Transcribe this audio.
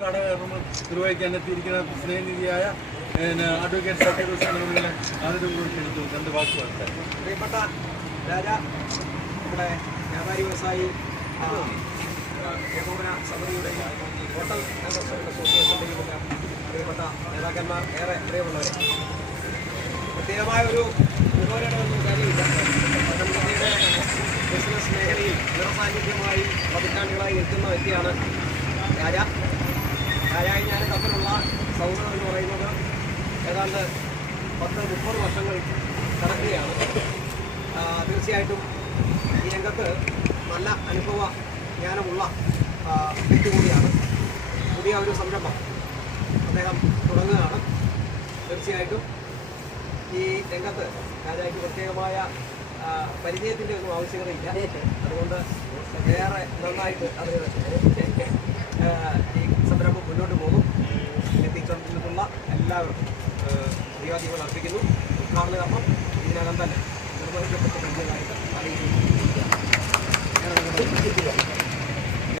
നിർവഹിക്കാൻ എത്തിയിരിക്കുന്ന സ്നേഹനിധിയായ അഡ്വക്കേറ്റ് സക്കീർ ഹുസൈൻ അവരുടെ ആദ്യം കുറിച്ചെടുത്തു രണ്ട് വാക്ക് പറഞ്ഞാൽ. പ്രിയപ്പെട്ട രാജ, നമ്മുടെ വ്യാപാരി വ്യവസായി ഏകോപന സമിതിയുടെയും ഹോട്ടൽ ആൻഡ് അസോസിയേഷൻ്റെയും പ്രിയപ്പെട്ട നേതാക്കന്മാർ, ഏറെ പ്രിയമുള്ളവരെ, പ്രത്യേകമായ ഒരു വിവരണമെന്നും കാര്യമില്ല. പത്തനംതിട്ടയുടെ ബിസിനസ് മേഖലയിൽ നിറസാന്നിധ്യമായി പതിറ്റാണ്ടുകളായി നിൽക്കുന്ന വ്യക്തിയാണ് രാജ. രാജായി ഞാൻ തമ്മിലുള്ള സൗഹൃദം എന്ന് പറയുന്നത് ഏതാണ്ട് 10-30 വർഷങ്ങൾ കടക്കുകയാണ്. തീർച്ചയായിട്ടും ഈ രംഗത്ത് നല്ല അനുഭവ ജ്ഞാനമുള്ള വ്യക്തി കൂടിയാണ്. പുതിയ ഒരു സംരംഭം അദ്ദേഹം തുടങ്ങുകയാണ്. തീർച്ചയായിട്ടും ഈ രംഗത്ത് രാജായ്ക്ക് പ്രത്യേകമായ പരിചയത്തിൻ്റെ ഒന്നും ആവശ്യകതയില്ല. അതുകൊണ്ട് ഏറെ നന്നായിട്ട് അത് ഈ സംരംഭം മുന്നോട്ട് പോകും. എത്തിച്ചേർന്നിട്ടുള്ള എല്ലാവർക്കും അഭിവാദ്യങ്ങൾ അർപ്പിക്കുന്നു. ഉദ്ഘാടന കർമ്മം ഇതിനകം തന്നെ നിർവഹിക്കപ്പെട്ട് കഴിഞ്ഞതായിട്ട് അറിയിക്കുന്നു.